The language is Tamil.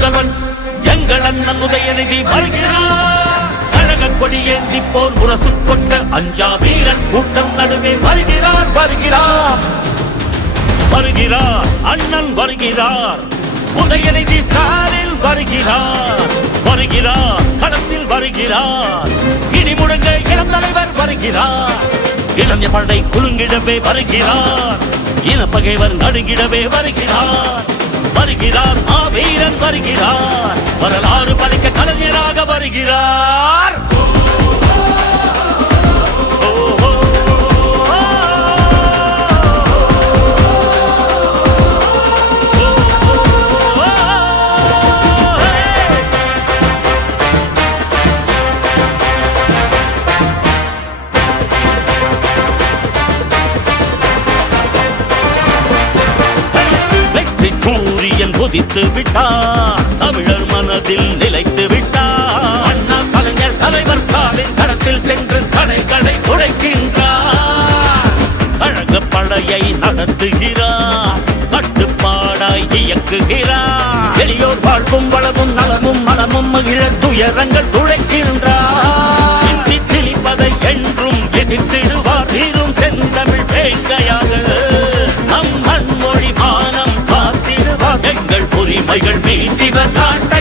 முதல்வன் எங்கள் அண்ணன் உதயநிதி வருகிறார். கழக கொடி ஏந்தி போர் முரசு கொண்ட அஞ்சா வீரன் கூட்டம் நடுவே வருகிறார் வருகிறார் வருகிறார். அண்ணன் வருகிறார். உதயநிதி ஸ்டாலின் வருகிறார் வருகிறார். களத்தில் வருகிறார். இனி முழங்க இளம் தலைவர் வருகிறார். இளைஞர் படை குலுங்கிடவே வருகிறார். இனப்பகைவர் நடுங்கிடவே வருகிறார் வருகிறார். வீரன் வருகிறார். வரலாறு படைக்க கலைஞராக வருகிறார். சூரியன் உதித்து விட்டார். தமிழர் மனதில் நிலைத்து விட்டார். அண்ணா கலைஞர் தலைவர் ஸ்டாலின் களத்தில் சென்று தடைகளை உடைக்கின்றார். கழக படையை நடத்துகிறார். கட்டுப்பாடாய் இயக்குகிறார். எளியோர் வாழ்வும் வளமும் நலமும் மனமும் மகிழ துயரங்கள் துடைக்கின்றார். இந்தி திணிப்பதை என்றும் எதிர்த்திடுவார். சீரும் செந்தமிழ் வேங்கையாக நம் மண்மொழி மானம் எங்கள் உரிமைகள் மீண்டிவர் நாட்டை